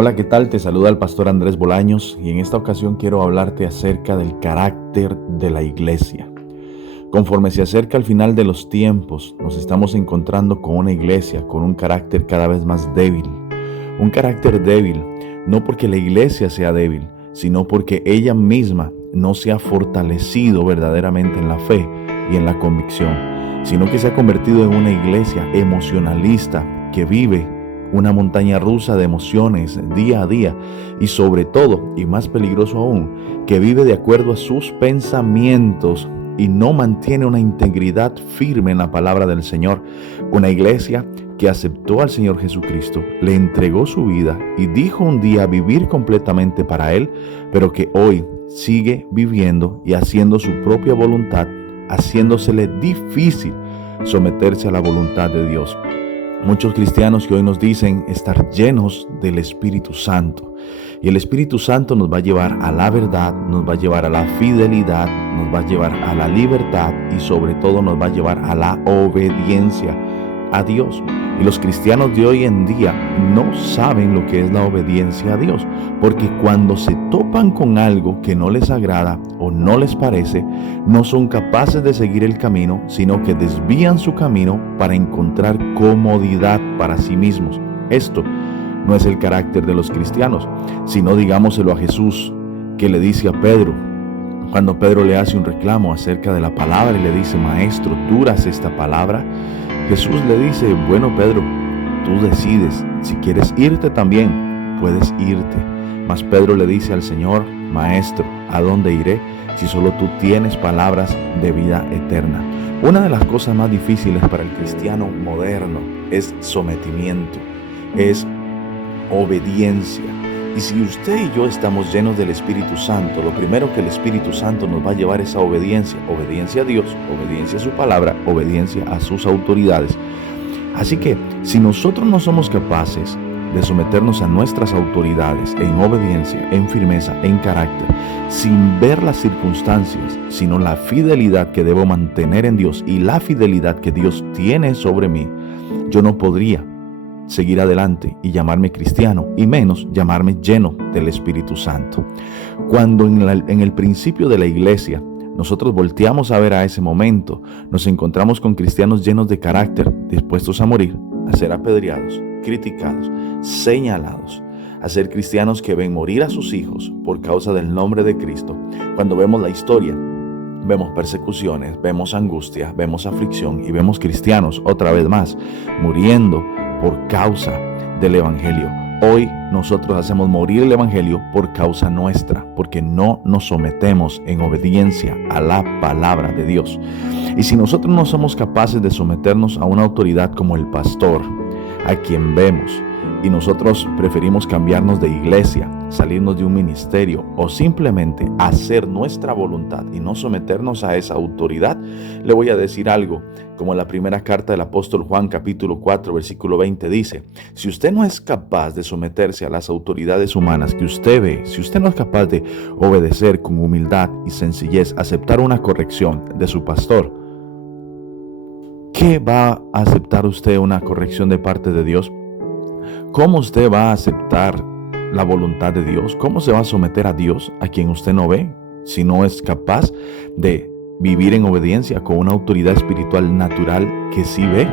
Hola, ¿qué tal? Te saluda el pastor Andrés Bolaños y en esta ocasión quiero hablarte acerca del carácter de la iglesia. Conforme se acerca al final de los tiempos, nos estamos encontrando con una iglesia con un carácter cada vez más débil. Un carácter débil, no porque la iglesia sea débil, sino porque ella misma no se ha fortalecido verdaderamente en la fe y en la convicción, sino que se ha convertido en una iglesia emocionalista que vive una montaña rusa de emociones día a día y sobre todo, y más peligroso aún, que vive de acuerdo a sus pensamientos y no mantiene una integridad firme en la palabra del Señor. Una iglesia que aceptó al Señor Jesucristo, le entregó su vida y dijo un día vivir completamente para Él, pero que hoy sigue viviendo y haciendo su propia voluntad, haciéndosele difícil someterse a la voluntad de Dios. Muchos cristianos que hoy nos dicen estar llenos del Espíritu Santo. Y el Espíritu Santo nos va a llevar a la verdad, nos va a llevar a la fidelidad, nos va a llevar a la libertad y sobre todo nos va a llevar a la obediencia a Dios. Y los cristianos de hoy en día no saben lo que es la obediencia a Dios, porque cuando se topan con algo que no les agrada o no les parece, no son capaces de seguir el camino, sino que desvían su camino para encontrar comodidad para sí mismos. Esto no es el carácter de los cristianos, sino digámoselo a Jesús, que le dice a Pedro, cuando Pedro le hace un reclamo acerca de la palabra y le dice, Maestro, ¿duras esta palabra? Jesús le dice, bueno Pedro, tú decides, si quieres irte también, puedes irte. Mas Pedro le dice al Señor, Maestro, ¿a dónde iré si solo tú tienes palabras de vida eterna? Una de las cosas más difíciles para el cristiano moderno es sometimiento, es obediencia. Y si usted y yo estamos llenos del Espíritu Santo, lo primero que el Espíritu Santo nos va a llevar es a obediencia. Obediencia a Dios, obediencia a su palabra, obediencia a sus autoridades. Así que si nosotros no somos capaces de someternos a nuestras autoridades en obediencia, en firmeza, en carácter, sin ver las circunstancias, sino la fidelidad que debo mantener en Dios y la fidelidad que Dios tiene sobre mí, yo no podría seguir adelante y llamarme cristiano, y menos llamarme lleno del Espíritu Santo. Cuando en el principio de la iglesia nosotros volteamos a ver a ese momento, nos encontramos con cristianos llenos de carácter, dispuestos a morir, a ser apedreados, criticados, señalados, a ser cristianos que ven morir a sus hijos por causa del nombre de Cristo. Cuando vemos la historia, vemos persecuciones, vemos angustia, vemos aflicción y vemos cristianos, otra vez más, muriendo por causa del Evangelio. Hoy nosotros hacemos morir el Evangelio por causa nuestra, porque no nos sometemos en obediencia a la palabra de Dios. Y si nosotros no somos capaces de someternos a una autoridad como el pastor, a quien vemos, y nosotros preferimos cambiarnos de iglesia, salirnos de un ministerio o simplemente hacer nuestra voluntad y no someternos a esa autoridad, le voy a decir algo, como la primera carta del apóstol Juan capítulo 4 versículo 20 dice, si usted no es capaz de someterse a las autoridades humanas que usted ve, si usted no es capaz de obedecer con humildad y sencillez, aceptar una corrección de su pastor, ¿qué va a aceptar usted una corrección de parte de Dios? ¿Cómo usted va a aceptar la voluntad de Dios? ¿Cómo se va a someter a Dios, a quien usted no ve, si no es capaz de vivir en obediencia con una autoridad espiritual natural que sí ve?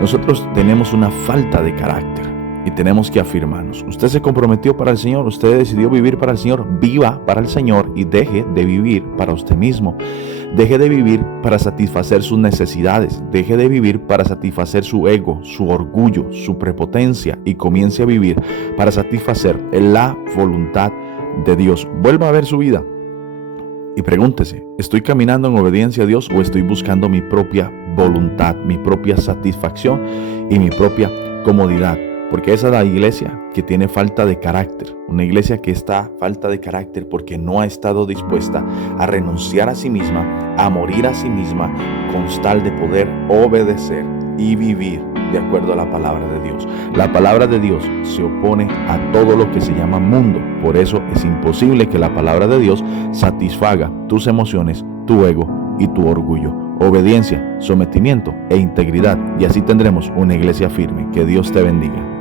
Nosotros tenemos una falta de carácter y tenemos que afirmarnos. Usted se comprometió para el Señor, usted decidió vivir para el Señor, viva para el Señor y deje de vivir para usted mismo. Deje de vivir para satisfacer sus necesidades, deje de vivir para satisfacer su ego, su orgullo, su prepotencia y comience a vivir para satisfacer la voluntad de Dios. Vuelva a ver su vida y pregúntese, ¿estoy caminando en obediencia a Dios o estoy buscando mi propia voluntad, mi propia satisfacción y mi propia comodidad? Porque esa es la iglesia que tiene falta de carácter. Una iglesia que está falta de carácter porque no ha estado dispuesta a renunciar a sí misma, a morir a sí misma, con tal de poder obedecer y vivir de acuerdo a la palabra de Dios. La palabra de Dios se opone a todo lo que se llama mundo. Por eso es imposible que la palabra de Dios satisfaga tus emociones, tu ego y tu orgullo. Obediencia, sometimiento e integridad. Y así tendremos una iglesia firme. Que Dios te bendiga.